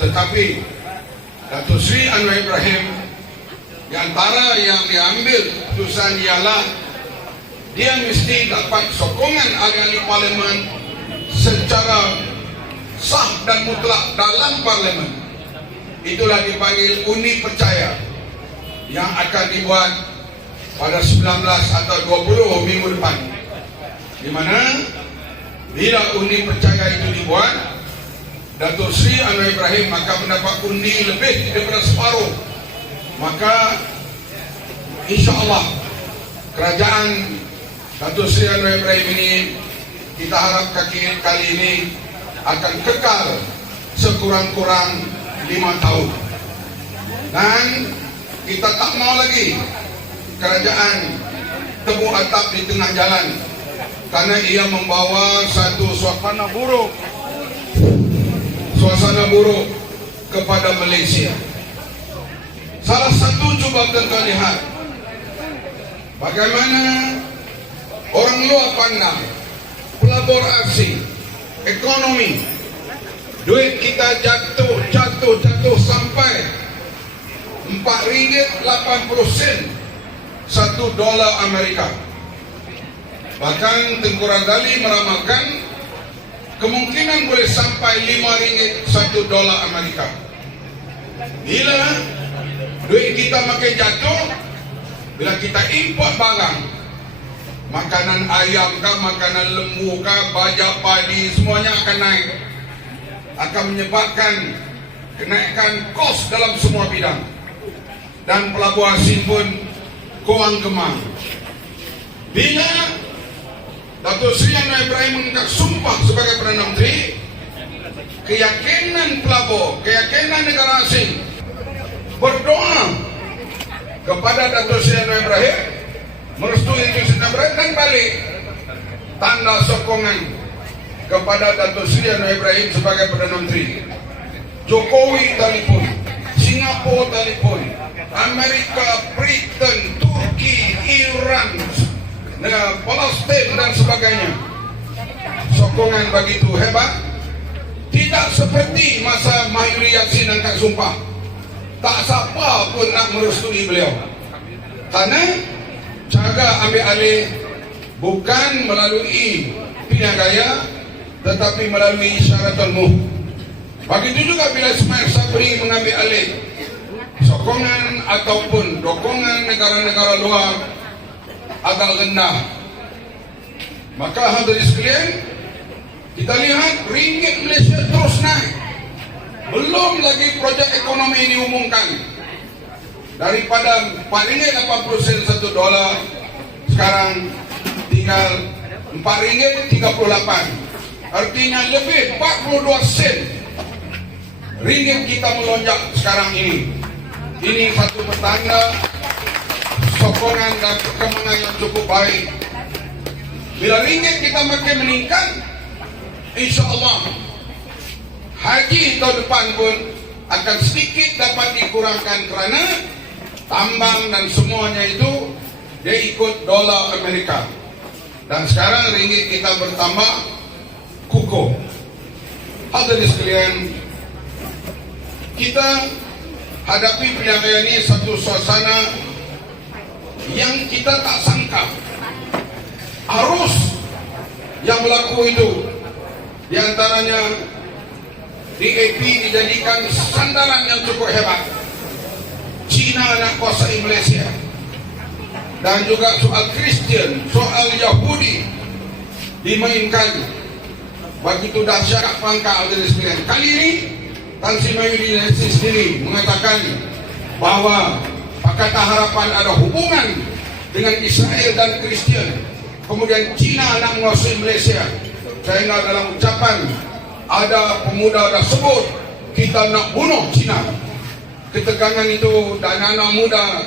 Tetapi Datuk Seri Anwar Ibrahim, di antara yang diambil keputusan ialah dia mesti dapat sokongan ahli-ahli parlimen secara sah dan mutlak dalam parlimen. Itulah dipanggil undi percaya yang akan dibuat pada 19 atau 20 minggu depan, di mana bila undi percaya itu dibuat, Datuk Seri Anwar Ibrahim akan mendapat undi lebih daripada separuh. Maka insya-Allah kerajaan Datuk Seri Anwar Ibrahim ini, kita harap kali ini akan kekal sekurang-kurang 5 tahun. Dan kita tak mau lagi kerajaan tepuk atap di tengah jalan, karena ia membawa satu suasana buruk kepada Malaysia. Salah satu, cuba tuan-tuan lihat bagaimana orang luar pandang pelabur asing, ekonomi, duit kita jatuh sampai RM4.80 $1 Amerika. Bahkan Tengku Razali meramalkan kemungkinan boleh sampai RM5 $1 Amerika. Bila duit kita makin jatuh, bila kita import barang, makanan ayam kah, makanan lembu kah, baja padi, semuanya akan naik, akan menyebabkan kenaikan kos dalam semua bidang, dan pelabur asing pun kurang kemang. Bila Datuk Seri Anwar Ibrahim mengangkat sumpah sebagai Perdana Menteri, keyakinan pelabur, keyakinan negara asing berdoa kepada Datuk Seri Anwar Ibrahim, merestui Datuk Seri Anwar Ibrahim, dan balik tanda sokongan kepada Datuk Seri Anwar Ibrahim sebagai Perdana Menteri. Jokowi telefon, Singapura telefon, Amerika, Britain, Turki, Iran, Palestin dan sebagainya. Sokongan begitu hebat. Tidak seperti masa Mahyuri Yassin angkat sumpah, tak siapa pun nak merestui beliau, karena cara ambil alih bukan melalui pilihan gaya, tetapi melalui syaratul muh. Begitu juga bila Ismail Sabri mengambil alih sokongan ataupun dokongan negara-negara luar agak rendah, maka hadirin sekalian, kita lihat ringgit Malaysia terus naik. Belum lagi projek ekonomi ini diumumkan, daripada RM4.80 $1, sekarang tinggal RM4.38. Artinya lebih 42 sen ringgit kita melonjak sekarang ini. Ini satu petanda sokongan dan perkembangan yang cukup baik. Bila ringgit kita makin meningkat, insya-Allah haji tahun depan pun akan sedikit dapat dikurangkan, kerana tambang dan semuanya itu dia ikut dolar Amerika. Dan sekarang ringgit kita bertambah kukuh. Hadirin sekalian, kita hadapi pilihan raya ini satu suasana yang kita tak sangka. Arus yang berlaku itu, di antaranya DAP dijadikan sandaran yang cukup hebat. China nak kuasai Malaysia, dan juga soal Kristian, soal Yahudi dimainkan begitu dahsyat pangkal. Kali ini Tan Sri Mahyudin Yassin sendiri mengatakan bahawa Pakatan Harapan ada hubungan dengan Israel dan Kristian, kemudian China nak menguasai Malaysia, sehingga dalam ucapan ada pemuda dah sebut kita nak bunuh China. Ketegangan itu dan anak muda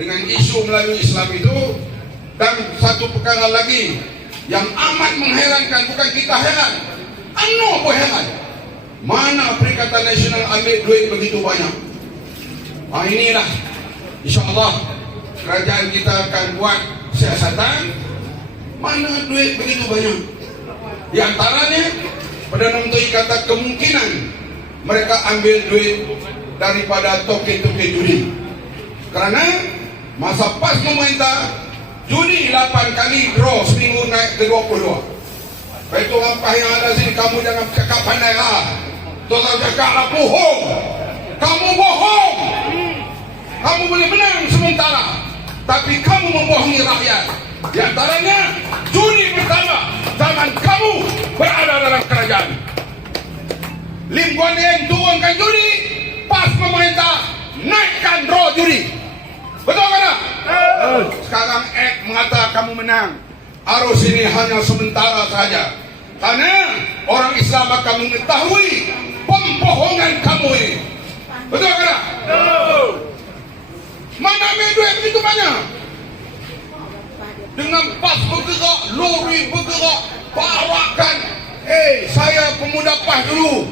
dengan isu melalui Islam itu. Dan satu perkara lagi yang amat mengherankan, bukan kita heran, UMNO pun heran, mana Perikatan Nasional ambil duit begitu banyak. Inilah insya-Allah kerajaan kita akan buat siasatan, mana duit begitu banyak. Di antaranya Perdana Menteri kata kemungkinan mereka ambil duit daripada toke-toke judi. Kerana masa pas pemerintah judi 8 kali draw seminggu naik ke 22. Baik tu orang yang ada sini, kamu jangan cakap pandai lah. Tuan cakap lah bohong. Kamu bohong. Kamu boleh menang sementara, tapi kamu membohongi rakyat. Di antaranya judi pertama zaman kamu berada dalam kerajaan. Lim Guan Eng turunkan judi, pas pemerintah naikkan draw judi. Betul kan? Sekarang mengatakan kamu menang. Arus ini hanya sementara saja, karena orang Islam akan mengetahui pembohongan kamu ini. Betul kan? Mana ambil duit begitu banyak? Dengan pas bergerak, lori bergerak, bawakan. Saya pemuda PAS dulu.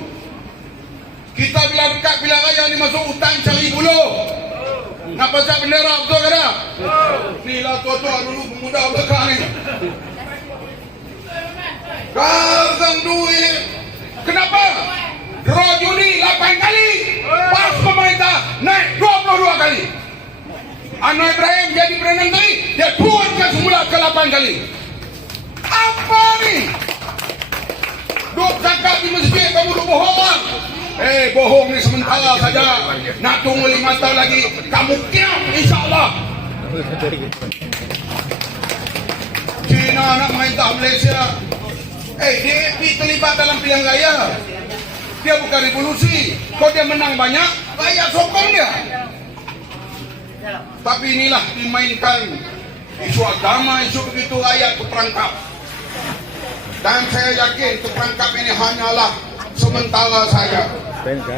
Kita bila dekat pilihan raya ni masuk hutan cari buluh. Nak pasang bendera, betul ke tak? Inilah tua-tua dulu pemuda bergerak ni. Gagang duit. Kenapa? Draw judi 8 kali, pas pemerintah naik 22 kali. Anwar Ibrahim jadi Perdana Menteri, dia turunkan semula ke 8 kali. Apa ni? Duk cakap di masjid kamu duk bohong. Bohong ni sementara saja. Nak tunggu 5 tahun lagi, kamu kiam insyaAllah. Cina nak merintah Malaysia. DAP terlibat dalam pilihan raya. Dia bukan revolusi. Kalau dia menang banyak, rakyat sokong dia. Tapi inilah dimainkan isu agama, isu begitu, rakyat terperangkap. Dan saya yakin terperangkap ini hanyalah sementara saja.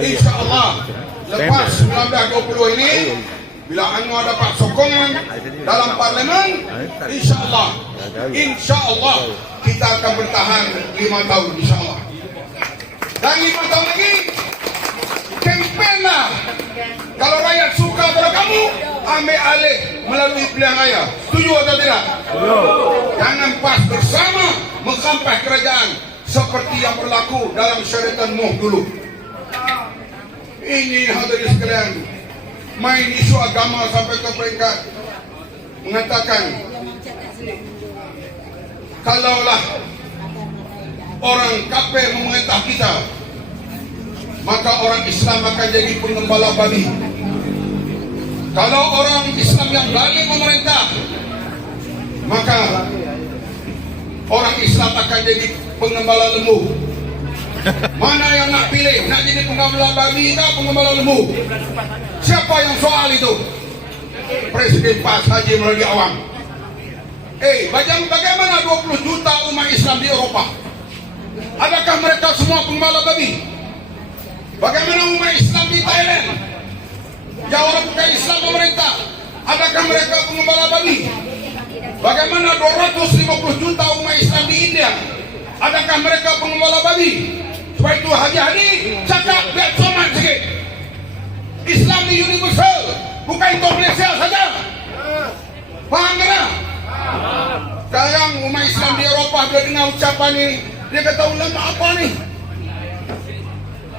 InsyaAllah lepas 1920 ini, bila Anwar dapat sokongan dalam parlimen, InsyaAllah kita akan bertahan 5 tahun insyaAllah. Dan 5 tahun lagi kempenlah. Kalau rakyat suka pada kamu, ambil alih melalui pilihan raya. Setuju atau tidak? Jangan PAS bersama mengkampas kerajaan seperti yang berlaku dalam Sheraton Moh dulu. Ini hadirin sekalian, main isu agama sampai ke peringkat mengatakan kalaulah orang kafir memerintah kita, maka orang Islam akan jadi pengembala babi. Kalau orang Islam yang zalim memerintah, maka orang Islam akan jadi pengembala lembu. Mana yang nak pilih? Nak jadi pengembala babi atau pengembala lembu? Siapa yang soal itu? Presiden PAS Haji Muradi Awang. Bagaimana 20 juta umat Islam di Eropah? Adakah mereka semua pengembala babi? Bagaimana umat Islam di Thailand? Yang orang bukan Islam pemerintah, adakah mereka pengembala babi? Bagaimana 250 juta umat Islam di India? Adakah mereka pengembala babi? Sebab itu Haji cakap biar somat sikit. Islam di universal, bukan untuk Malaysia saja. Faham tak? Sekarang umat Islam di Eropah bila dengar ucapan ini, dia kata ulama apa ni?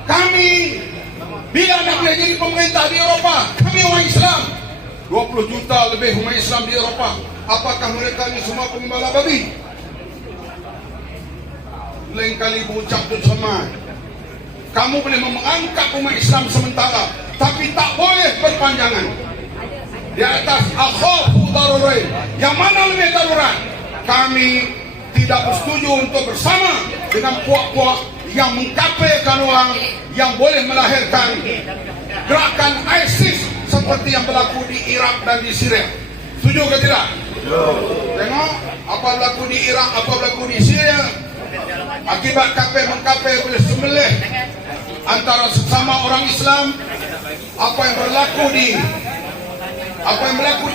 Kami bila nak boleh jadi pemerintah di Eropah, kami orang Islam 20 juta lebih umat Islam di Eropah. Apakah mereka ni semua pengembala babi? Lain kali berucap tu sama. Kamu boleh mengangkat umat Islam sementara, tapi tak boleh berpanjangan. Di atas akhafu darurain, yang mana lebih darurat? Kami tidak bersetuju untuk bersama dengan puak-puak yang mengkafirkan orang, yang boleh melahirkan gerakan ISIS seperti yang berlaku di Iraq dan di Syria. Setuju ke tidak? Tengok apa berlaku di Iraq, apa berlaku di Syria. Akibat kafir mengkafir boleh sembelih antara sesama orang Islam. Apa yang berlaku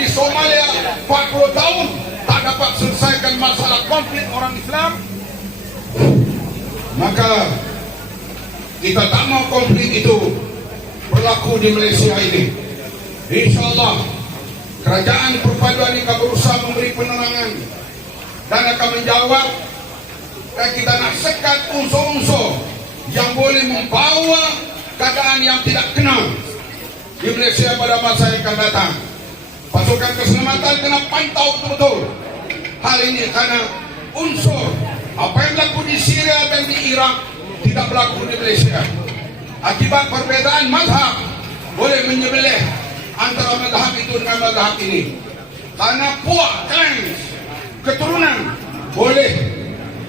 di Somalia 40 tahun tak dapat selesaikan masalah konflik orang Islam. Maka kita tak mau konflik itu berlaku di Malaysia ini. InsyaAllah kerajaan perpaduan ini akan berusaha memberi penerangan dan akan menjawab. Dan kita nak sekat unsur-unsur yang boleh membawa keadaan yang tidak kena di Malaysia pada masa yang akan datang. Pasukan keselamatan kena pantau betul-betul hal ini, karena unsur apa yang berlaku di Syria dan di Iraq tidak berlaku di Malaysia. Akibat perbezaan mazhab boleh menyembelih antara mazhab itu dengan mazhab ini. Karena puak clans keturunan boleh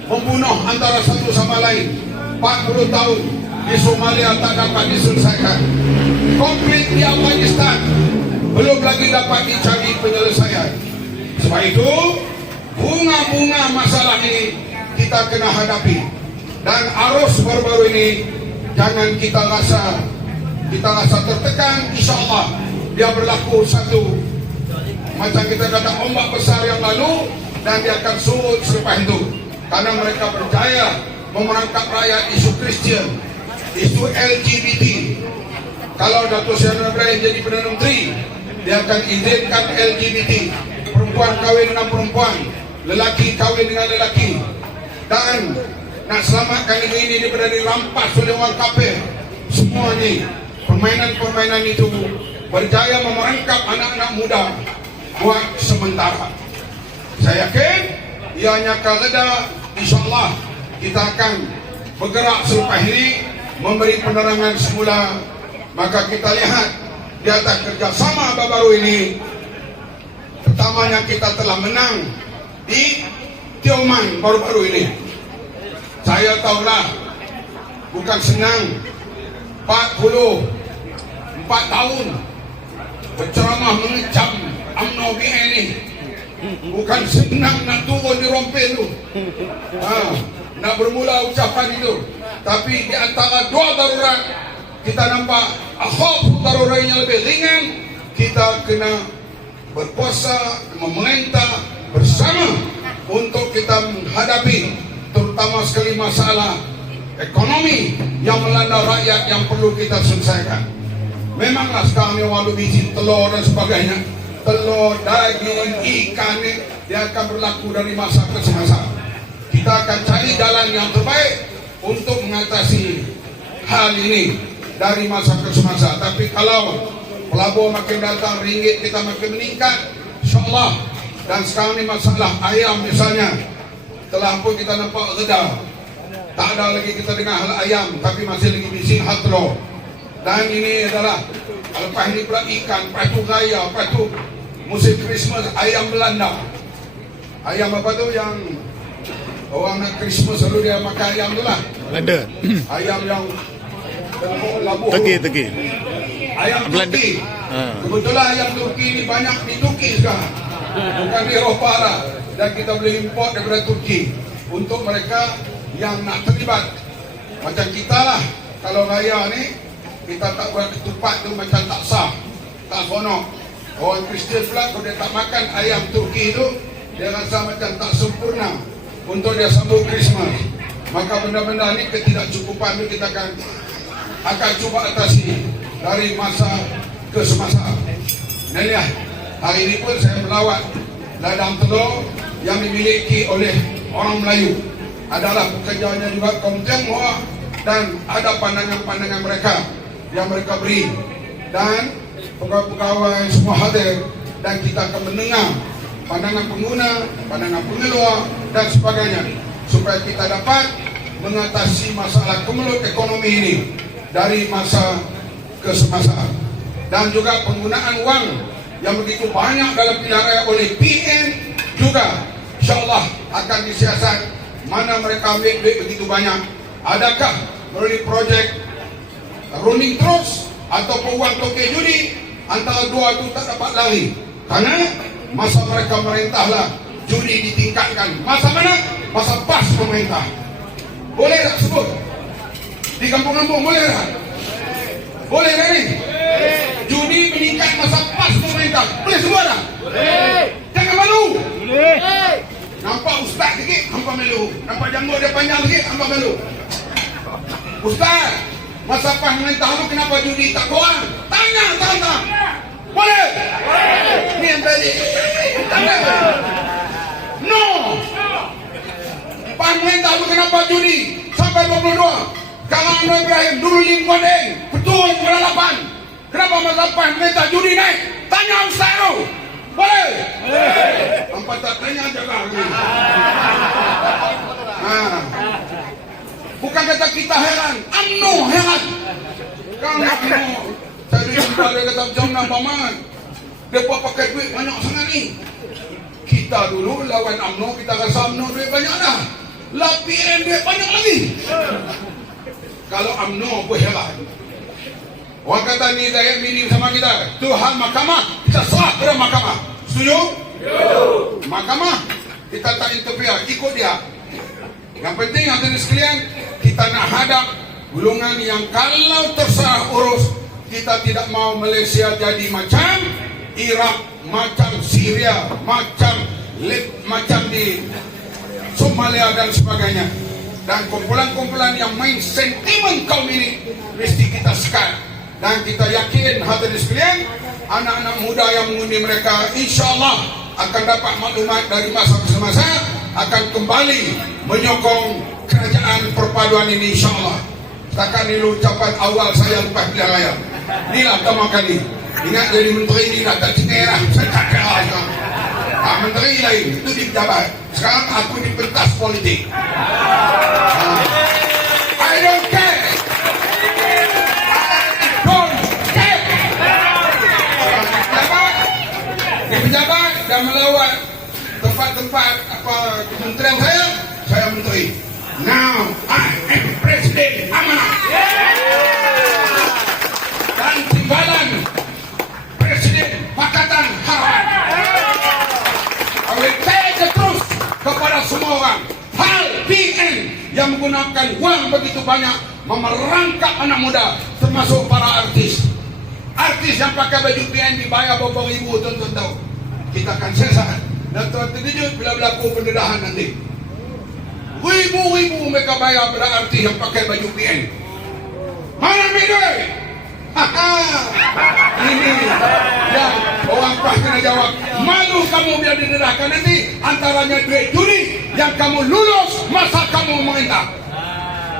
membunuh antara satu sama lain. 40 tahun di Somalia tak dapat diselesaikan. Konflik di Afghanistan belum lagi dapat dicari penyelesaian. Sebab itu bunga-bunga masalah ini kita kena hadapi. Dan arus baru-baru ini jangan kita rasa tertekan. InsyaAllah dia berlaku satu macam kita kata ombak besar yang lalu, dan dia akan surut selepas itu. Karena mereka berjaya memerangkap rakyat isu Kristian, isu LGBT. Kalau Datuk Seri Anwar Ibrahim jadi Perdana Menteri, dia akan izinkan LGBT, perempuan kahwin dengan perempuan, lelaki kahwin dengan lelaki. Dan nak selamatkan negeri ini daripada dirampas oleh orang kafir. Semua ini permainan-permainan itu berjaya memerangkap anak-anak muda buat sementara. Saya yakin ianya akan reda. InsyaAllah kita akan bergerak selepas ini memberi penerangan semula. Maka kita lihat di atas kerjasama baru-baru ini, pertamanya kita telah menang di Tioman baru-baru ini. Saya tahulah bukan senang 44 tahun berceramah mengecam UMNO BN ini. Bukan senang nak turun di rompel tu, nak bermula ucapan itu. Tapi di antara dua darurat, kita nampak akhaf darurat yang lebih ringan. Kita kena berpuasa, memerintah bersama untuk kita menghadapi terutama sekali masalah ekonomi yang melanda rakyat yang perlu kita selesaikan. Memanglah sekarang ni walau biji telur dan sebagainya, telur, daging, ikan ni, dia akan berlaku dari masa ke semasa. Kita akan cari jalan yang terbaik untuk mengatasi hal ini dari masa ke semasa. Tapi kalau pelabur makin datang, ringgit kita makin meningkat, insyaAllah. Dan sekarang ni masalah ayam misalnya, telah pun kita nampak reda. Tak ada lagi kita dengar hal ayam, tapi masih lagi bising hal telur. Dan ini adalah, lepas ini pula ikan, lepas itu raya, lepas itu musim Christmas, ayam Belanda. Ayam apa tu yang orang nak Christmas selalu dia makan ayam tu lah. Belanda. Ayam yang labuh. Tegi. Ayam Turki. Kebetulan ayam Turki ni banyak di Turki sekarang. Bukan di Eropah lah. Dan kita boleh import daripada Turki. Untuk mereka yang nak terlibat. Macam kita lah. Kalau raya ni, kita tak buat ketupat tu macam tak sah. Tak seronok. Orang Kristian pula kalau dia tak makan ayam Turki tu, dia rasa macam tak sempurna untuk dia sambut Christmas. Maka benda-benda ni ketidakcukupan tu kita akan cuba atasi dari masa ke semasa. Dan ya, hari ini pun saya melawat ladang telur yang dimiliki oleh orang Melayu. Adalah pekerjaannya juga kaum Tionghoa, dan ada pandangan-pandangan mereka yang mereka beri, dan pegawai-pegawai semua hadir, dan kita akan mendengar pandangan pengguna, pandangan pengeluar dan sebagainya, supaya kita dapat mengatasi masalah kemelut ekonomi ini dari masa ke semasa. Dan juga penggunaan wang yang begitu banyak dalam pilihan raya oleh PN juga insyaAllah akan disiasat. Mana mereka ambil duit begitu banyak, adakah melalui projek running terus ataupun wang token judi, antara dua itu tak dapat lari. Karena masa mereka merintahlah judi ditingkatkan. Masa mana? Masa PAS pemerintah. Boleh tak sebut? Di kampung-kampung boleh tak? Boleh tak ni? Judi meningkat masa PAS pemerintah. Boleh semua tak? Boleh. Jangan malu. Boleh. Nampak ustaz sikit, hampa malu. Nampak janggut dia panjang sikit, hampa malu. Ustaz, masa PAS pemerintah tu kenapa judi tak korang? Tanya. Boleh? Boleh. Ni yang tadi. Tanya. No. PAS pemerintah tu kenapa judi? Sampai 22. Kalau Anwar Ibrahim dulu 5 deng. Betul kepada 8. Kenapa masa depan minta judi naik? Tanya Ustaz tu. Boleh? Hampa tak tanya jaga lagi. Bukan kata kita heran, UMNO heran. Kan UMNO, saya jumpa dia kata jam 6 paman. Mereka pakai duit banyak sangat ni. Kita dulu lawan UMNO, kita rasa UMNO duit banyak dah. Lah PN duit banyak lagi. Kalau UMNO pun heran. Orang kata ni saya minim sama kita. Itu hal mahkamah, kita serah kepada mahkamah. Setuju? Mahkamah, kita tak interfere, ikut dia. Yang penting hadirin sekalian, kita nak hadap golongan yang kalau terserah urus, kita tidak mau Malaysia jadi macam Iraq, macam Syria, macam di Somalia dan sebagainya. Dan kumpulan-kumpulan yang main sentimen kaum ini mesti kita sekat. Dan kita yakin hadirin sekalian, anak-anak muda yang mengundi mereka insya-Allah akan dapat maklumat dari masa ke masa, akan kembali menyokong kerajaan perpaduan ini insya-Allah. Setakat ini ucapan awal saya lepas pilihan raya. Inilah pertama kali. Ingat jadi menteri ini dah tak tinggal lah. Saya tak kira sekarang. Menteri lain, itu di pejabat. Sekarang aku di pentas politik. I don't care. Pejabat dan melawat tempat-tempat kementerian saya menteri. Now I am Presiden Amanah. Dan timbalan Presiden Pakatan Harapan. I will take terus kepada semua orang. Hal PN yang menggunakan uang begitu banyak memerangkap anak muda, termasuk para artis. Artis yang pakai baju PN dibayar beberapa ribu, tuan-tuan tahu. Kita akan selesai. Dan tuan terkejut bila berlaku pendedahan nanti. Ribu-ribu mereka bayar pada artis yang pakai baju PN. Mana duit? Ini yang orang PAS kena jawab. Malu kamu bila didedahkan nanti. Antaranya duit judi yang kamu lulus masa kamu memerintah.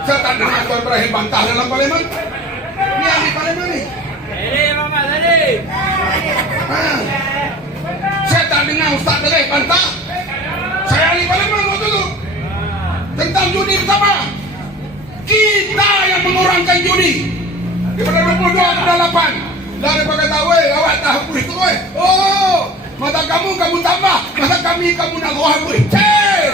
Saya tak dengar Tuan Ibrahim bantah dalam parlimen. Ini ahli parlimen ni. Saya tak dengar Ustaz Dereh bantah. Saya ahli parlimen waktu tu. Tentang judi bersama. Kita yang mengurangkan judi. Daripada 22 ke 8. Lalu mereka kata, weh, awak tak habis tu, weh. Oh, masa kamu tambah. Masa kamu nak roh habis. Cek!